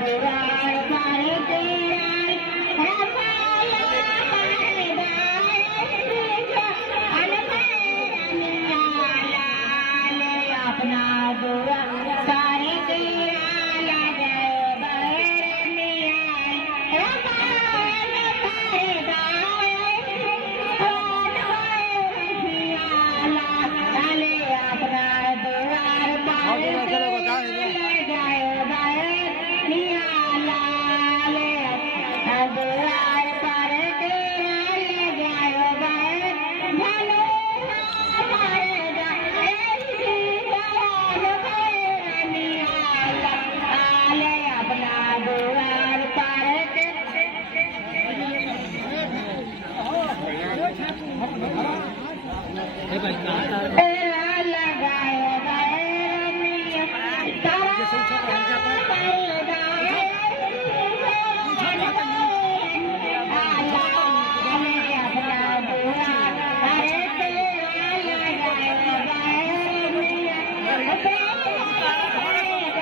दुआर पर तेरा अपना दुआ सारे तेरा लगे अपना दुआर दुआर पर तेरा ले जाओ भलो अपना दुआर पर तेरा लगाए